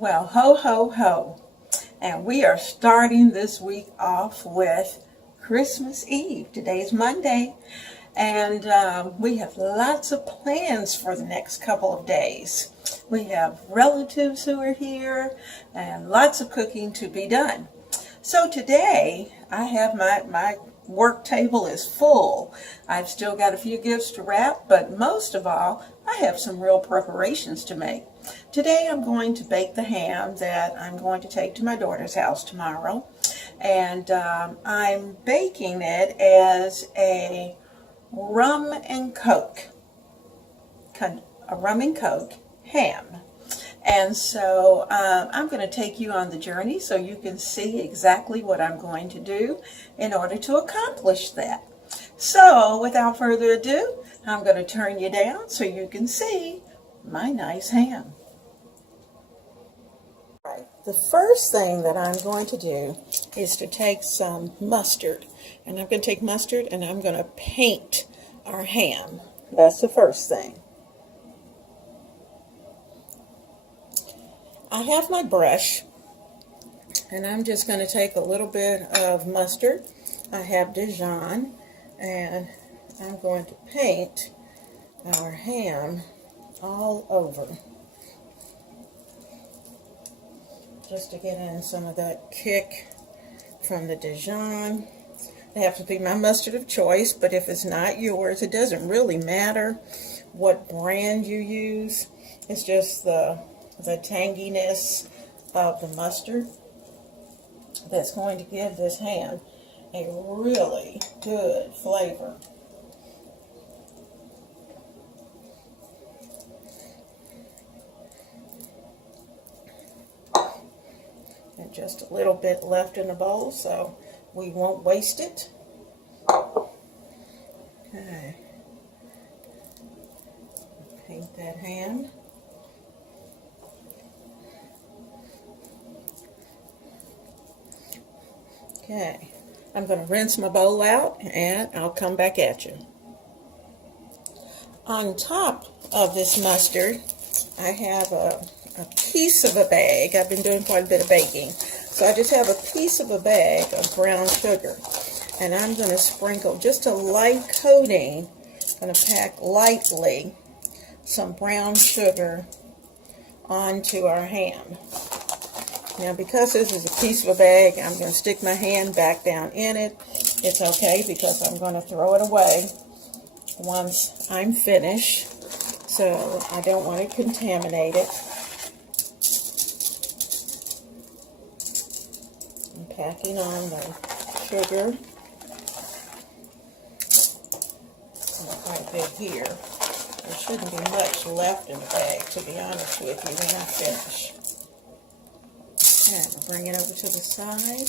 Well, ho, ho, ho. And we are starting this week off with Christmas Eve. Today's Monday. And we have lots of plans for the next couple of days. We have relatives who are here and lots of cooking to be done. So today I have my work table is full. I've still got a few gifts to wrap, but most of all, I have some real preparations to make. Today I'm going to bake the ham that I'm going to take to my daughter's house tomorrow. And I'm baking it as a rum and coke ham. And so I'm going to take you on the journey so you can see exactly what I'm going to do in order to accomplish that. So without further ado, I'm going to turn you down so you can see my nice ham. All right, the first thing that I'm going to do is to take some mustard. And I'm going to take mustard and I'm going to paint our ham. That's the first thing. I have my brush, and I'm just going to take a little bit of mustard. I have Dijon, and I'm going to paint our ham all over, just to get in some of that kick from the Dijon. They have to be my mustard of choice, but if it's not yours, it doesn't really matter what brand you use. It's just the tanginess of the mustard that's going to give this ham a really good flavor. And just a little bit left in the bowl, so we won't waste it. Okay. Paint that ham. Okay, I'm going to rinse my bowl out and I'll come back at you. On top of this mustard, I have a piece of a bag. I've been doing quite a bit of baking. So I just have a piece of a bag of brown sugar. And I'm going to sprinkle just a light coating. I'm going to pack lightly some brown sugar onto our ham. Now, because this is a piece of a bag, I'm going to stick my hand back down in it. It's okay because I'm going to throw it away once I'm finished, so I don't want to contaminate it. I'm packing on the sugar. Quite a bit here. There shouldn't be much left in the bag, to be honest with you, when I finish. And I'll bring it over to the side.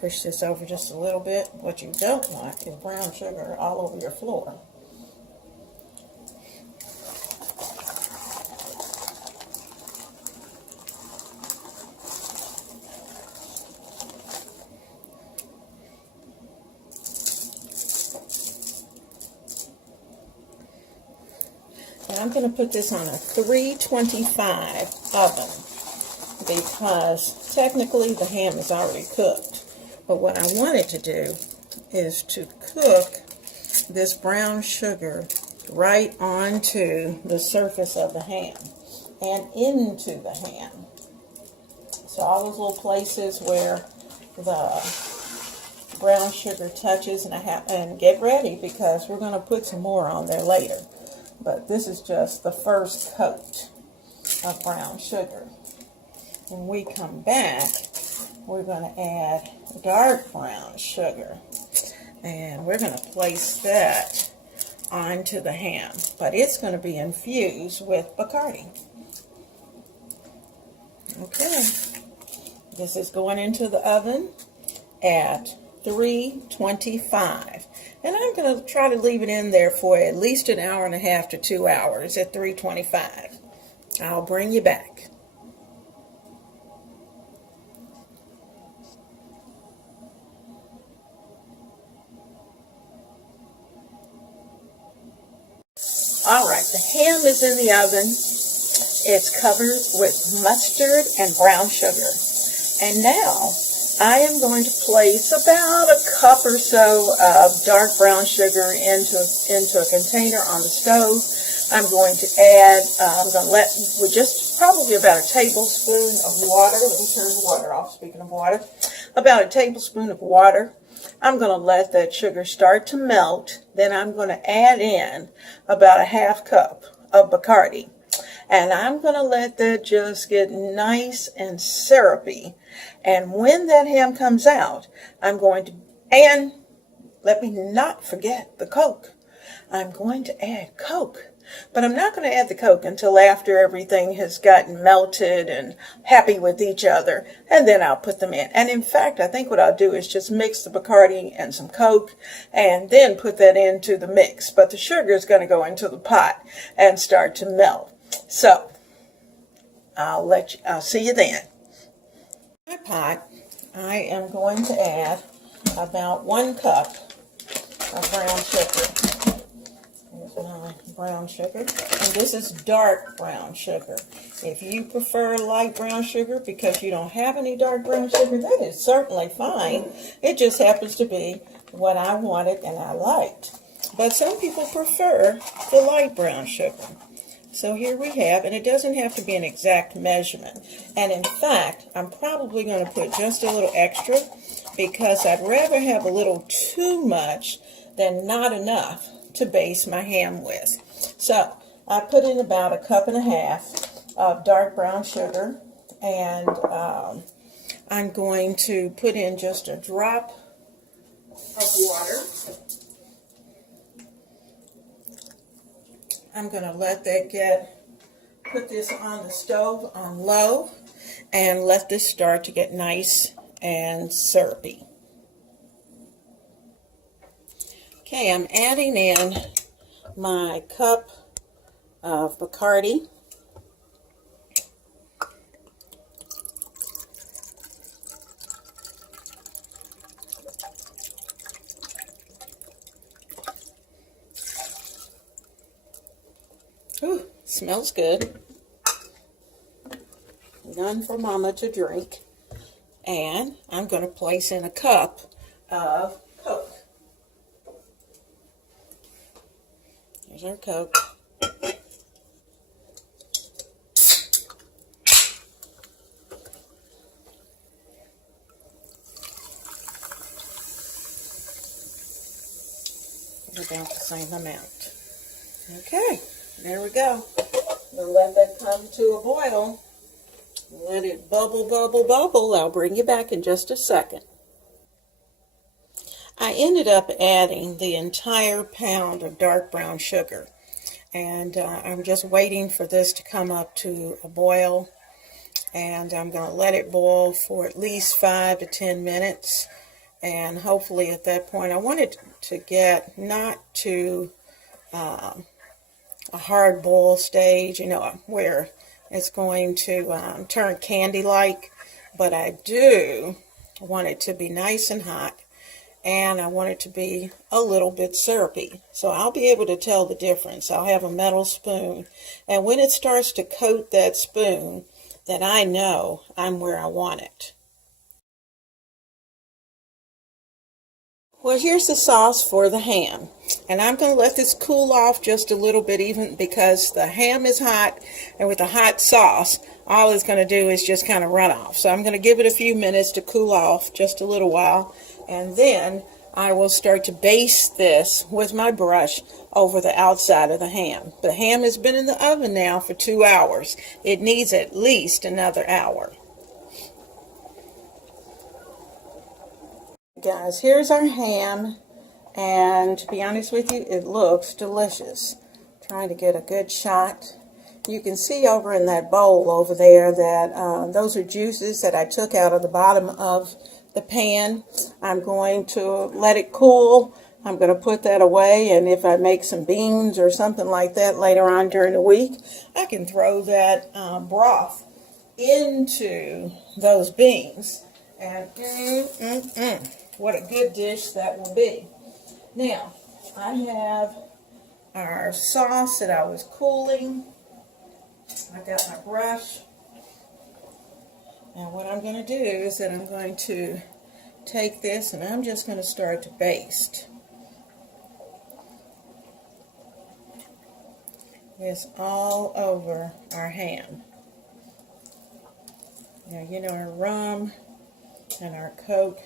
Push this over just a little bit. What you don't want is brown sugar all over your floor. I'm going to put this on a 325 oven because technically the ham is already cooked. But what I wanted to do is to cook this brown sugar right onto the surface of the ham and into the ham. So all those little places where the brown sugar touches, and get ready because we're going to put some more on there later. But this is just the first coat of brown sugar. When we come back, we're going to add dark brown sugar. And we're going to place that onto the ham. But it's going to be infused with Bacardi. Okay. This is going into the oven at 325. And I'm going to try to leave it in there for at least an hour and a half to 2 hours at 325. I'll bring you back. All right, the ham is in the oven. It's covered with mustard and brown sugar. And now I am going to place about a cup or so of dark brown sugar into a container on the stove. I'm going to add, I'm going to let, with just probably about a tablespoon of water. Let me turn the water off, speaking of water. About a tablespoon of water. I'm going to let that sugar start to melt. Then I'm going to add in about a half cup of Bacardi. And I'm going to let that just get nice and syrupy. And when that ham comes out, I'm going to, and let me not forget the Coke. I'm going to add Coke. But I'm not going to add the Coke until after everything has gotten melted and happy with each other. And then I'll put them in. And in fact, I think what I'll do is just mix the Bacardi and some Coke and then put that into the mix. But the sugar is going to go into the pot and start to melt. So I'll see you then. In my pot, I am going to add about 1 cup of brown sugar. Here's my brown sugar. And this is dark brown sugar. If you prefer light brown sugar because you don't have any dark brown sugar, that is certainly fine. It just happens to be what I wanted and I liked. But some people prefer the light brown sugar. So here we have, and it doesn't have to be an exact measurement. And in fact, I'm probably going to put just a little extra because I'd rather have a little too much than not enough to base my ham with. So I put in about 1.5 cups of dark brown sugar, and I'm going to put in just a drop of water. I'm going to let that put this on the stove on low and let this start to get nice and syrupy. Okay, I'm adding in my cup of Bacardi. Ooh, smells good. None for Mama to drink. And I'm going to place in a cup of Coke. Here's our Coke. About the same amount. Okay, there we go. We'll let that come to a boil. Let it bubble, bubble, bubble. I'll bring you back in just a second. I ended up adding the entire pound of dark brown sugar. And I'm just waiting for this to come up to a boil. And I'm going to let it boil for at least 5 to 10 minutes. And hopefully at that point, I want it to get not to a hard boil stage, where it's going to turn candy-like. But I do want it to be nice and hot. And I want it to be a little bit syrupy. So I'll be able to tell the difference. I'll have a metal spoon. And when it starts to coat that spoon, then I know I'm where I want it. Well, here's the sauce for the ham. And I'm going to let this cool off just a little bit, even because the ham is hot. And with the hot sauce, all it's going to do is just kind of run off. So I'm going to give it a few minutes to cool off, just a little while. And then I will start to baste this with my brush over the outside of the ham. The ham has been in the oven now for 2 hours. It needs at least another hour. Guys, here's our ham, and to be honest with you, it looks delicious. Trying to get a good shot. You can see over in that bowl over there that those are juices that I took out of the bottom of the pan. I'm going to let it cool. I'm going to put that away, and if I make some beans or something like that later on during the week, I can throw that broth into those beans. And what a good dish that will be. Now, I have our sauce that I was cooling. I got my brush. Now what I'm going to do is that I'm going to take this and I'm just going to start to baste this all over our ham. Now, you know, our rum and our Coke.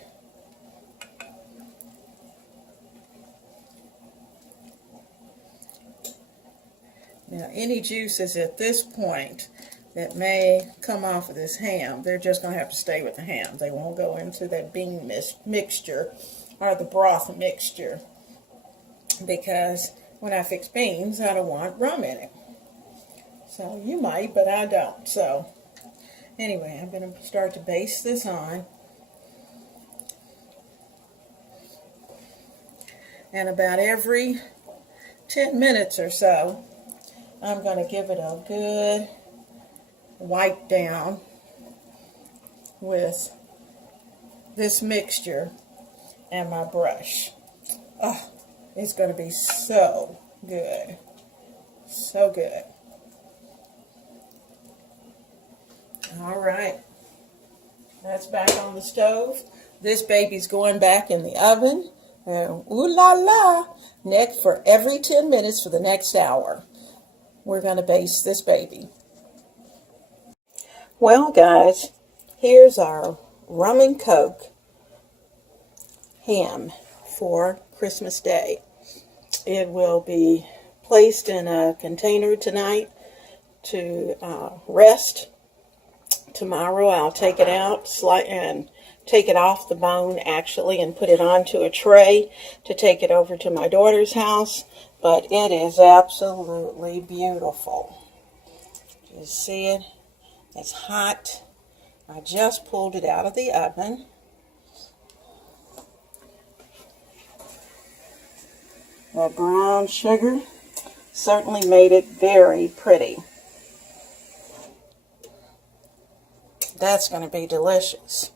Now, any juices at this point that may come off of this ham, they're just going to have to stay with the ham. They won't go into that bean mixture or the broth mixture, because when I fix beans, I don't want rum in it. So you might, but I don't. So anyway, I'm going to start to baste this on. And about every 10 minutes or so, I'm going to give it a good wipe down with this mixture and my brush. Oh, it's going to be so good. So good. All right. That's back on the stove. This baby's going back in the oven. And ooh la la. Next, for every 10 minutes for the next hour, we're going to baste this baby. Well, guys, here's our rum and Coke ham for Christmas Day. It will be placed in a container tonight to rest. Tomorrow I'll take it out and take it off the bone actually and put it onto a tray to take it over to my daughter's house. But it is absolutely beautiful. You see it? It's hot. I just pulled it out of the oven. The brown sugar certainly made it very pretty. That's going to be delicious.